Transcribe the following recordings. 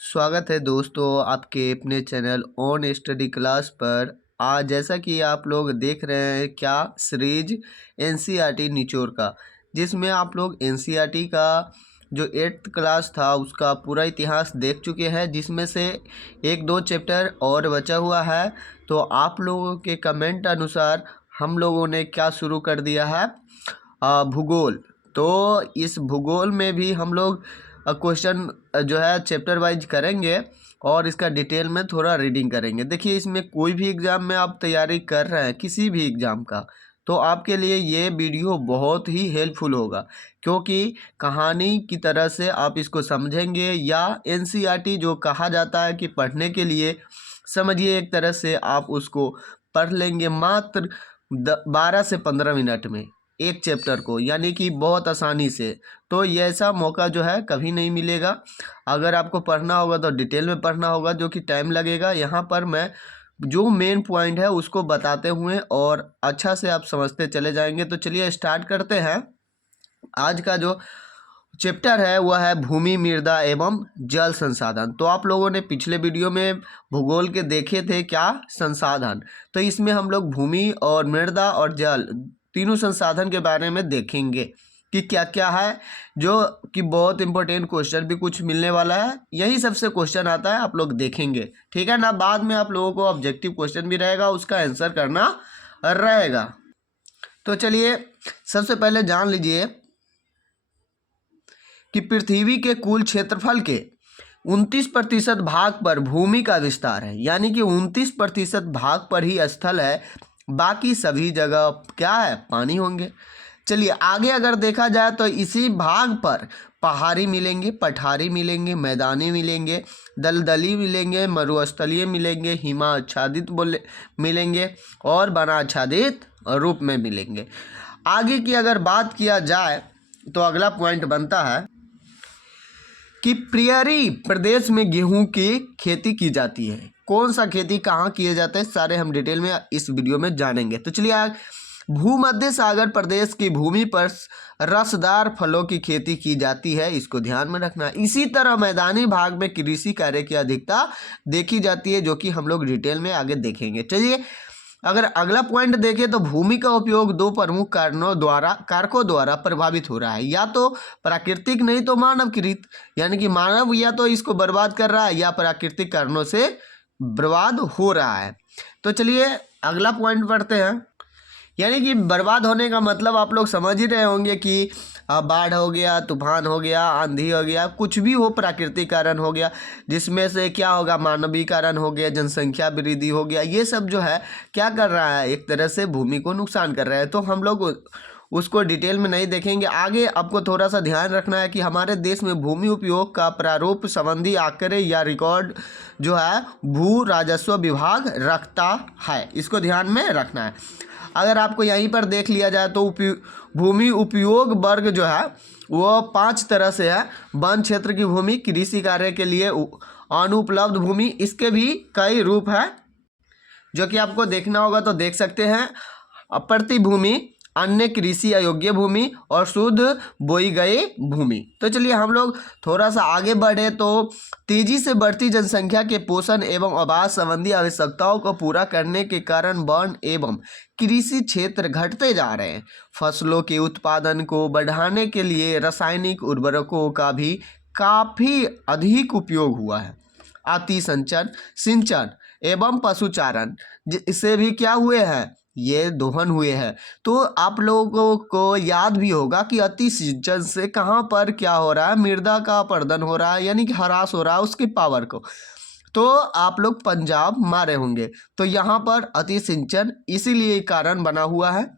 स्वागत है दोस्तों आपके अपने चैनल ऑन स्टडी क्लास पर। आज जैसा कि आप लोग देख रहे हैं क्या सीरीज एनसीईआरटी निचोड़ का, जिसमें आप लोग एनसीईआरटी का जो 8th क्लास था उसका पूरा इतिहास देख चुके हैं, जिसमें से एक दो चैप्टर और बचा हुआ है। तो आप लोगों के कमेंट अनुसार हम लोगों ने क्या शुरू कर दिया है, भूगोल। तो इस भूगोल में भी हम लोग क्वेश्चन जो है चैप्टर वाइज करेंगे और इसका डिटेल में थोड़ा रीडिंग करेंगे। देखिए, इसमें कोई भी एग्ज़ाम में आप तैयारी कर रहे हैं, किसी भी एग्ज़ाम का, तो आपके लिए ये वीडियो बहुत ही हेल्पफुल होगा, क्योंकि कहानी की तरह से आप इसको समझेंगे। या एनसीईआरटी जो कहा जाता है कि पढ़ने के लिए, समझिए एक तरह से आप उसको पढ़ लेंगे मात्र 12 से 15 मिनट में एक चैप्टर को, यानी कि बहुत आसानी से। तो ये ऐसा मौका जो है कभी नहीं मिलेगा। अगर आपको पढ़ना होगा तो डिटेल में पढ़ना होगा, जो कि टाइम लगेगा। यहाँ पर मैं जो मेन पॉइंट है उसको बताते हुए और अच्छा से आप समझते चले जाएंगे। तो चलिए स्टार्ट करते हैं। आज का जो चैप्टर है वह है भूमि, मृदा एवं जल संसाधन। तो आप लोगों ने पिछले वीडियो में भूगोल के देखे थे क्या संसाधन, तो इसमें हम लोग भूमि और मृदा और जल तीनों संसाधन के बारे में देखेंगे कि क्या क्या है, जो कि बहुत इंपॉर्टेंट क्वेश्चन भी कुछ मिलने वाला है। यही सबसे क्वेश्चन आता है, आप लोग देखेंगे, ठीक है ना। बाद में आप लोगों को ऑब्जेक्टिव क्वेश्चन भी रहेगा, उसका आंसर करना रहेगा। तो चलिए सबसे पहले जान लीजिए कि पृथ्वी के कुल क्षेत्रफल के 29% भाग पर भूमि का विस्तार है, यानी कि 29% भाग पर ही स्थल है, बाकी सभी जगह क्या है, पानी होंगे। चलिए आगे अगर देखा जाए तो इसी भाग पर पहाड़ी मिलेंगे, पठारी मिलेंगे, मैदानी मिलेंगे, दलदली मिलेंगे, मरुस्थलीय मिलेंगे, हिमाच्छादित मिलेंगे और वनाच्छादित रूप में मिलेंगे। आगे की अगर बात किया जाए तो अगला पॉइंट बनता है कि प्रियरी प्रदेश में गेहूं की खेती की जाती है। कौन सा खेती कहाँ किए जाते हैं, सारे हम डिटेल में इस वीडियो में जानेंगे। तो चलिए, भूमध्य सागर प्रदेश की भूमि पर रसदार फलों की खेती की जाती है, इसको ध्यान में रखना है। इसी तरह मैदानी भाग में कृषि कार्य की अधिकता देखी जाती है, जो कि हम लोग डिटेल में आगे देखेंगे। चलिए अगर अगला पॉइंट देखें तो भूमि का उपयोग दो प्रमुख कारकों द्वारा प्रभावित हो रहा है, या तो प्राकृतिक नहीं तो मानवकृत, यानी कि मानव या तो इसको बर्बाद कर रहा है या प्राकृतिक कारणों से बर्बाद हो रहा है। तो चलिए अगला पॉइंट पढ़ते हैं। यानी कि बर्बाद होने का मतलब आप लोग समझ ही रहे होंगे कि बाढ़ हो गया, तूफान हो गया, आंधी हो गया, कुछ भी हो प्राकृतिक कारण हो गया, जिसमें से क्या होगा, मानवीय कारण हो गया, जनसंख्या वृद्धि हो गया। ये सब जो है क्या कर रहा है, एक तरह से भूमि को नुकसान कर रहा है। तो हम लोग उसको डिटेल में नहीं देखेंगे। आगे आपको थोड़ा सा ध्यान रखना है कि हमारे देश में भूमि उपयोग का प्रारूप संबंधी आंकड़े या रिकॉर्ड जो है भू राजस्व विभाग रखता है, इसको ध्यान में रखना है। अगर आपको यहीं पर देख लिया जाए तो भूमि उपयोग वर्ग जो है वो 5 तरह से है। वन क्षेत्र की भूमि, कृषि कार्य के लिए अनुपलब्ध भूमि, इसके भी कई रूप हैं जो कि आपको देखना होगा, तो देख सकते हैं। अप्रति भूमि, अन्य कृषि अयोग्य भूमि और शुद्ध बोई गई भूमि। तो चलिए हम लोग थोड़ा सा आगे बढ़े तो तेजी से बढ़ती जनसंख्या के पोषण एवं आवास संबंधी आवश्यकताओं को पूरा करने के कारण वन एवं कृषि क्षेत्र घटते जा रहे हैं। फसलों के उत्पादन को बढ़ाने के लिए रासायनिक उर्वरकों का भी काफ़ी अधिक उपयोग हुआ है। अतिसिंचन, सिंचन एवं पशुचारण इससे भी क्या हुए हैं, ये दोहन हुए हैं। तो आप लोगों को याद भी होगा कि अति सिंचन से कहाँ पर क्या हो रहा है, मृदा का अपरदन हो रहा है, यानी कि ह्रास हो रहा है उसकी पावर को। तो आप लोग पंजाब मारे होंगे, तो यहाँ पर अति सिंचन इसीलिए कारण बना हुआ है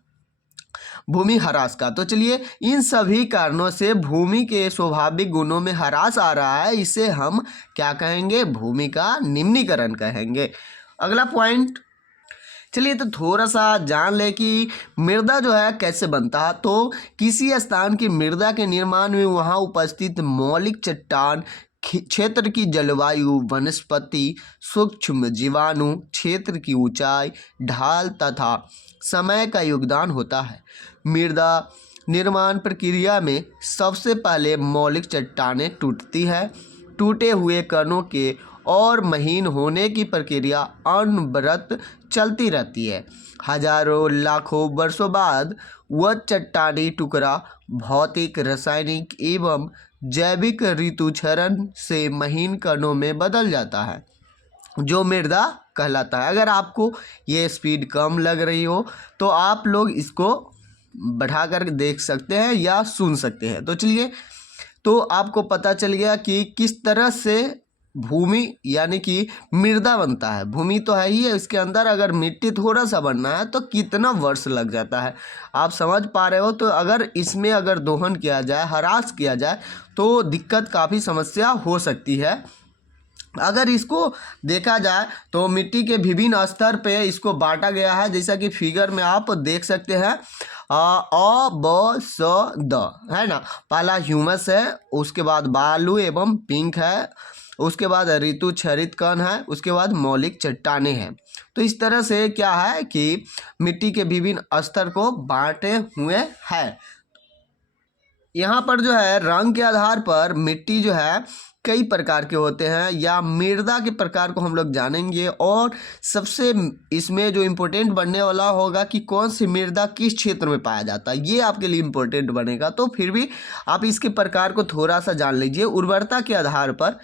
भूमि ह्रास का। तो चलिए इन सभी कारणों से भूमि के स्वाभाविक गुणों में ह्रास आ रहा है, इसे हम क्या कहेंगे, भूमि का निम्नीकरण कहेंगे। अगला पॉइंट चलिए तो थोड़ा सा जान ले कि मृदा जो है कैसे बनता है। तो किसी स्थान की मृदा के निर्माण में वहाँ उपस्थित मौलिक चट्टान, क्षेत्र की जलवायु, वनस्पति, सूक्ष्म जीवाणु, क्षेत्र की ऊंचाई, ढाल तथा समय का योगदान होता है। मृदा निर्माण प्रक्रिया में सबसे पहले मौलिक चट्टानें टूटती है, टूटे हुए कणों के और महीन होने की प्रक्रिया अनवरत चलती रहती है। हजारों लाखों वर्षों बाद वह चट्टानी टुकड़ा भौतिक, रासायनिक एवं जैविक ऋतुचरण से महीन कणों में बदल जाता है, जो मृदा कहलाता है। अगर आपको ये स्पीड कम लग रही हो तो आप लोग इसको बढ़ा कर देख सकते हैं या सुन सकते हैं। तो चलिए, तो आपको पता चल गया कि किस तरह से भूमि यानी कि मृदा बनता है। भूमि तो है ही है, इसके अंदर अगर मिट्टी थोड़ा सा बनना है तो कितना वर्ष लग जाता है, आप समझ पा रहे हो। तो अगर इसमें अगर दोहन किया जाए, हरास किया जाए तो दिक्कत, काफ़ी समस्या हो सकती है। अगर इसको देखा जाए तो मिट्टी के विभिन्न स्तर पे इसको बांटा गया है, जैसा कि फिगर में आप देख सकते हैं। अ ब स द है ना। पहला ह्यूमस है, उसके बाद बालू एवं पिंक है, उसके बाद ऋतुचरित कण है, उसके बाद मौलिक चट्टानें हैं। तो इस तरह से क्या है कि मिट्टी के विभिन्न स्तर को बांटे हुए हैं। यहाँ पर जो है रंग के आधार पर मिट्टी जो है कई प्रकार के होते हैं, या मृदा के प्रकार को हम लोग जानेंगे। और सबसे इसमें जो इम्पोर्टेंट बनने वाला होगा कि कौन सी मृदा किस क्षेत्र में पाया जाता है, ये आपके लिए इम्पोर्टेंट बनेगा। तो फिर भी आप इसके प्रकार को थोड़ा सा जान लीजिए। उर्वरता के आधार पर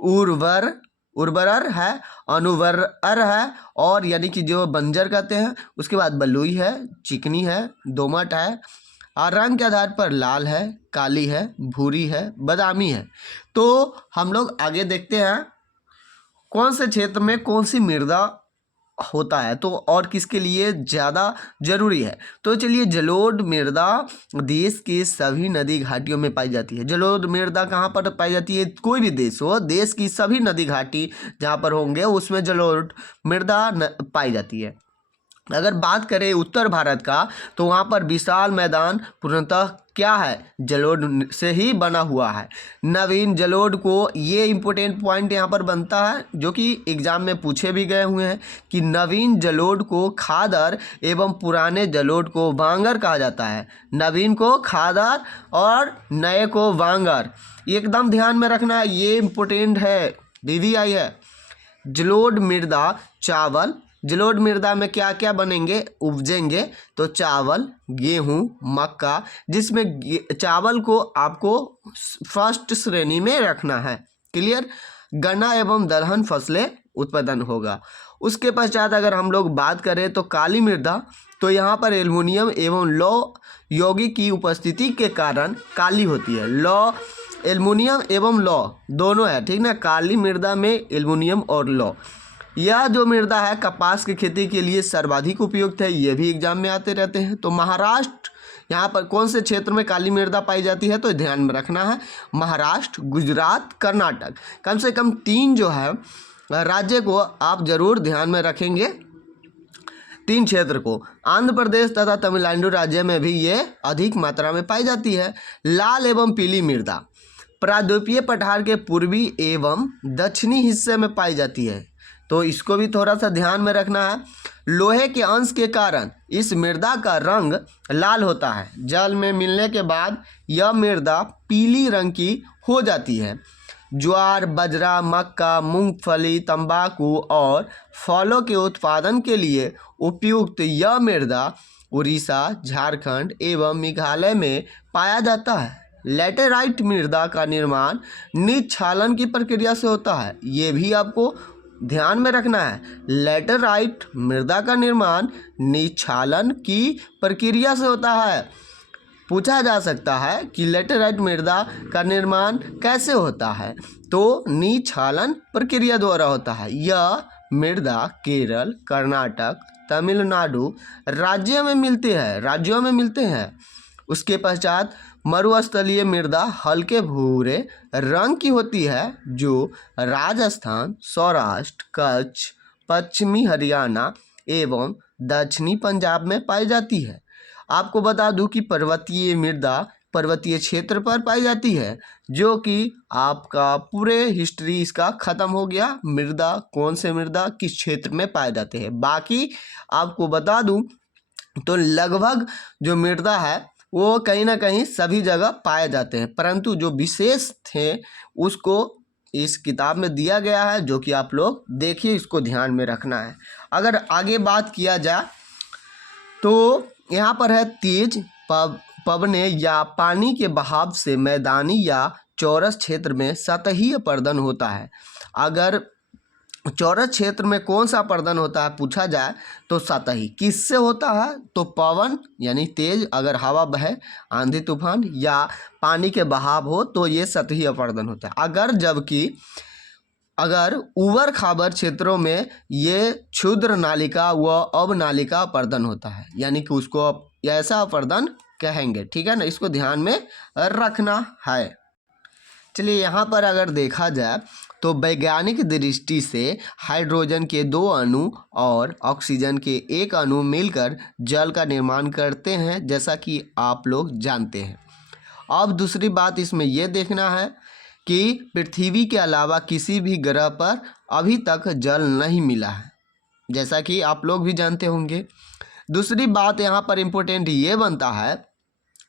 उर्वर है, अनुवर्र है, और यानी कि जो बंजर कहते हैं। उसके बाद बलुई है, चिकनी है, दोमट है। और रंग के आधार पर लाल है, काली है, भूरी है, बादामी है। तो हम लोग आगे देखते हैं कौन से क्षेत्र में कौन सी मृदा होता है, तो और किसके लिए ज़्यादा जरूरी है। तो चलिए, जलोढ़ मृदा देश के सभी नदी घाटियों में पाई जाती है। जलोढ़ मृदा कहाँ पर पाई जाती है, कोई भी देश हो, देश की सभी नदी घाटी जहाँ पर होंगे उसमें जलोढ़ मृदा पाई जाती है। अगर बात करें उत्तर भारत का, तो वहाँ पर विशाल मैदान पूर्णतः क्या है, जलोढ़ से ही बना हुआ है। नवीन जलोढ़ को, ये इंपॉर्टेंट पॉइंट यहाँ पर बनता है जो कि एग्जाम में पूछे भी गए हुए हैं कि नवीन जलोढ़ को खादर एवं पुराने जलोढ़ को वांगर कहा जाता है। नवीन को खादर और नए को वांगर, एकदम ध्यान में रखना है, ये इम्पोर्टेंट है, DVI है। जलोढ़ मृदा चावल, जलोढ़ मृदा में क्या क्या बनेंगे, उपजेंगे, तो चावल, गेहूं, मक्का, जिसमें चावल को आपको फर्स्ट श्रेणी में रखना है। क्लियर। गन्ना एवं दलहन फसलें उत्पादन होगा। उसके पश्चात अगर हम लोग बात करें तो काली मृदा, तो यहाँ पर एल्युमिनियम एवं लौह यौगिक की उपस्थिति के कारण काली होती है। एल्युमिनियम एवं लौह दोनों है, ठीक ना। काली मृदा में एल्युमिनियम और लौह। यह जो मृदा है कपास की खेती के लिए सर्वाधिक उपयुक्त है, ये भी एग्जाम में आते रहते हैं। तो महाराष्ट्र, यहाँ पर कौन से क्षेत्र में काली मृदा पाई जाती है, तो ध्यान में रखना है, महाराष्ट्र, गुजरात, कर्नाटक। कम से कम 3 जो है राज्य को आप जरूर ध्यान में रखेंगे, 3 क्षेत्र को। आंध्र प्रदेश तथा तमिलनाडु राज्य में भी ये अधिक मात्रा में पाई जाती है। लाल एवं पीली मृदा प्रायद्वीपीय पठार के पूर्वी एवं दक्षिणी हिस्से में पाई जाती है, तो इसको भी थोड़ा सा ध्यान में रखना है। लोहे के अंश के कारण इस मृदा का रंग लाल होता है। जल में मिलने के बाद यह मृदा पीली रंग की हो जाती है। ज्वार, बाजरा, मक्का, मूंगफली, तंबाकू और फलों के उत्पादन के लिए उपयुक्त यह मृदा उड़ीसा, झारखंड एवं मेघालय में पाया जाता है। लैटेराइट मृदा का निर्माण निक्षालन की प्रक्रिया से होता है, ये भी आपको ध्यान में रखना है। लैटेराइट मृदा का निर्माण निक्षालन की प्रक्रिया से होता है। पूछा जा सकता है कि लैटेराइट मृदा का निर्माण कैसे होता है, तो निक्षालन प्रक्रिया द्वारा होता है। यह मृदा केरल, कर्नाटक, तमिलनाडु राज्यों में मिलते हैं। उसके पश्चात मरुस्थलीय मृदा हल्के भूरे रंग की होती है, जो राजस्थान, सौराष्ट्र, कच्छ, पश्चिमी हरियाणा एवं दक्षिणी पंजाब में पाई जाती है। आपको बता दूं कि पर्वतीय मृदा पर्वतीय क्षेत्र पर पाई जाती है, जो कि आपका पूरे हिस्ट्री इसका ख़त्म हो गया। मृदा, कौन से मृदा किस क्षेत्र में पाए जाते हैं। बाकी आपको बता दूं तो लगभग जो मृदा है वो कहीं ना कहीं सभी जगह पाए जाते हैं, परंतु जो विशेष थे उसको इस किताब में दिया गया है, जो कि आप लोग देखिए, इसको ध्यान में रखना है। अगर आगे बात किया जाए तो यहाँ पर है तेज पवने या पानी के बहाव से मैदानी या चौरस क्षेत्र में सतही अपरदन होता है। अगर चौरस क्षेत्र में कौन सा अपरदन होता है पूछा जाए तो सतही। किससे होता है? तो पवन यानी तेज, अगर हवा बहे, आंधी तूफान या पानी के बहाव हो तो ये सतही अपरदन होता है। अगर उबड़ खाबड़ क्षेत्रों में ये क्षुद्र नालिका व अवनालिका अपरदन होता है, यानी कि उसको ऐसा अपरदन कहेंगे। ठीक है ना, इसको ध्यान में रखना है। चलिए यहाँ पर अगर देखा जाए तो वैज्ञानिक दृष्टि से हाइड्रोजन के 2 अणु और ऑक्सीजन के 1 अणु मिलकर जल का निर्माण करते हैं, जैसा कि आप लोग जानते हैं। अब दूसरी बात इसमें यह देखना है कि पृथ्वी के अलावा किसी भी ग्रह पर अभी तक जल नहीं मिला है, जैसा कि आप लोग भी जानते होंगे। दूसरी बात यहाँ पर इम्पोर्टेंट ये बनता है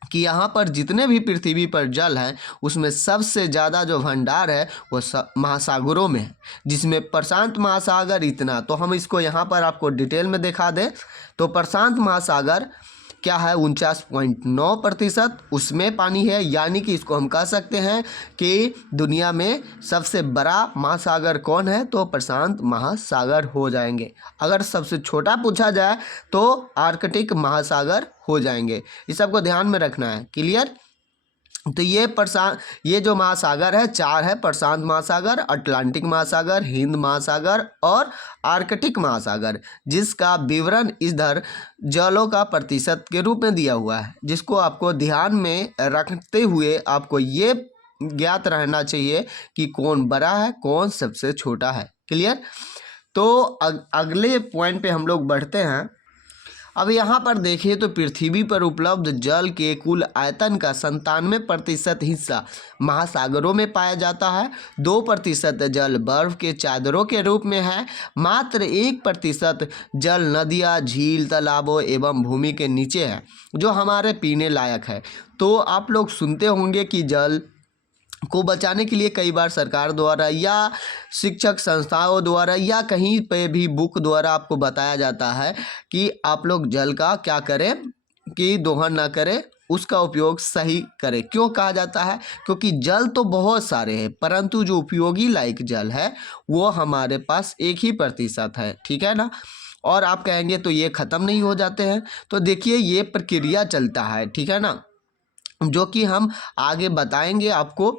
कि यहाँ पर जितने भी पृथ्वी पर जल है उसमें सबसे ज़्यादा जो भंडार है वो महासागरों में है, जिसमें प्रशांत महासागर इतना, तो हम इसको यहाँ पर आपको डिटेल में दिखा दें तो प्रशांत महासागर क्या है 49.9% उसमें पानी है, यानी कि इसको हम कह सकते हैं कि दुनिया में सबसे बड़ा महासागर कौन है तो प्रशांत महासागर हो जाएंगे। अगर सबसे छोटा पूछा जाए तो आर्कटिक महासागर हो जाएंगे। इस सबको ध्यान में रखना है। क्लियर? तो ये जो महासागर है 4 है, प्रशांत महासागर, अटलांटिक महासागर, हिंद महासागर और आर्कटिक महासागर, जिसका विवरण इधर जलों का प्रतिशत के रूप में दिया हुआ है, जिसको आपको ध्यान में रखते हुए आपको ये ज्ञात रहना चाहिए कि कौन बड़ा है कौन सबसे छोटा है। क्लियर? तो अगले पॉइंट पे हम लोग बढ़ते हैं। अब यहाँ पर देखिए तो पृथ्वी पर उपलब्ध जल के कुल आयतन का 97% हिस्सा महासागरों में पाया जाता है। 2% जल बर्फ के चादरों के रूप में है। मात्र 1% जल नदियाँ, झील, तालाबों एवं भूमि के नीचे है, जो हमारे पीने लायक है। तो आप लोग सुनते होंगे कि जल को बचाने के लिए कई बार सरकार द्वारा या शिक्षक संस्थाओं द्वारा या कहीं पे भी बुक द्वारा आपको बताया जाता है कि आप लोग जल का क्या करें कि दोहन ना करें, उसका उपयोग सही करें। क्यों कहा जाता है? क्योंकि जल तो बहुत सारे हैं, परंतु जो उपयोगी लायक जल है वो हमारे पास 1% है। ठीक है ना? और आप कहेंगे तो ये ख़त्म नहीं हो जाते हैं, तो देखिए ये प्रक्रिया चलता है। ठीक है ना, जो कि हम आगे बताएंगे आपको।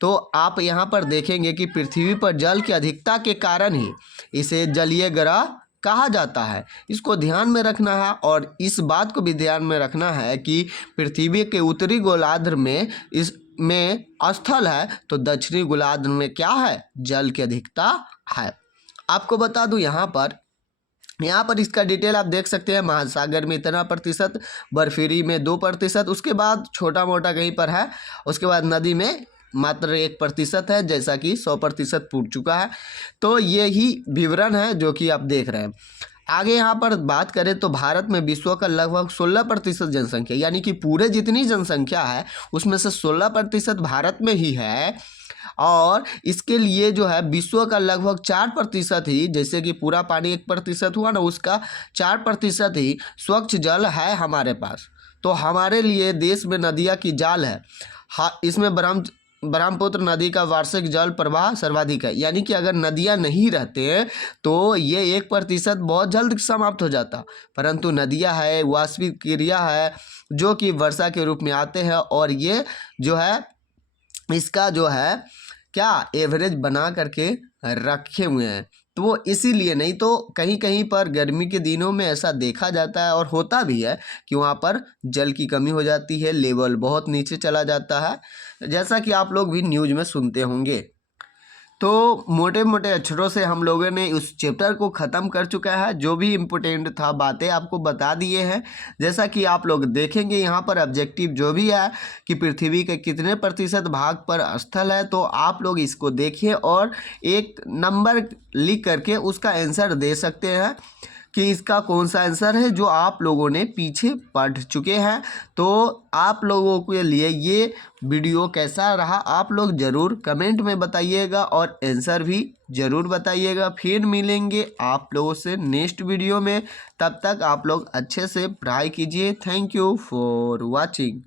तो आप यहाँ पर देखेंगे कि पृथ्वी पर जल की अधिकता के कारण ही इसे जलीय ग्रह कहा जाता है। इसको ध्यान में रखना है और इस बात को भी ध्यान में रखना है कि पृथ्वी के उत्तरी गोलार्ध में इसमें स्थल है, तो दक्षिणी गोलार्ध में क्या है? जल की अधिकता है। आपको बता दूं यहाँ पर इसका डिटेल आप देख सकते हैं। महासागर में इतना प्रतिशत, बर्फीली में 2%, उसके बाद छोटा मोटा कहीं पर है, उसके बाद नदी में मात्र 1% है, जैसा कि 100% पूछ चुका है। तो ये ही विवरण है जो कि आप देख रहे हैं। आगे यहाँ पर बात करें तो भारत में विश्व का लगभग 16% जनसंख्या, यानी कि पूरे जितनी जनसंख्या है उसमें से 16% भारत में ही है। और इसके लिए जो है विश्व का लगभग 4% ही, जैसे कि पूरा पानी 1% हुआ ना, उसका 4% ही स्वच्छ जल है हमारे पास। तो हमारे लिए देश में नदियाँ की जाल है। हाँ, इसमें ब्रह्मपुत्र नदी का वार्षिक जल प्रवाह सर्वाधिक है, यानी कि अगर नदियाँ नहीं रहते हैं तो ये 1% बहुत जल्द समाप्त हो जाता, परंतु नदियाँ है, वाष्पिक क्रिया है, जो कि वर्षा के रूप में आते हैं और ये जो है इसका जो है क्या एवरेज बना करके रखे हुए हैं। तो वो इसीलिए, नहीं तो कहीं कहीं पर गर्मी के दिनों में ऐसा देखा जाता है और होता भी है कि वहाँ पर जल की कमी हो जाती है, लेवल बहुत नीचे चला जाता है, जैसा कि आप लोग भी न्यूज़ में सुनते होंगे। तो मोटे मोटे अक्षरों से हम लोगों ने उस चैप्टर को ख़त्म कर चुका है। जो भी इम्पोर्टेंट था बातें आपको बता दिए हैं। जैसा कि आप लोग देखेंगे यहाँ पर ऑब्जेक्टिव जो भी है कि पृथ्वी के कितने प्रतिशत भाग पर स्थल है, तो आप लोग इसको देखिए और एक नंबर लिख करके उसका आंसर दे सकते हैं। कि इसका कौन सा आंसर है जो आप लोगों ने पीछे पढ़ चुके हैं। तो आप लोगों के लिए ये वीडियो कैसा रहा आप लोग ज़रूर कमेंट में बताइएगा और आंसर भी ज़रूर बताइएगा। फिर मिलेंगे आप लोगों से नेक्स्ट वीडियो में, तब तक आप लोग अच्छे से पढ़ाई कीजिए। Thank you for watching.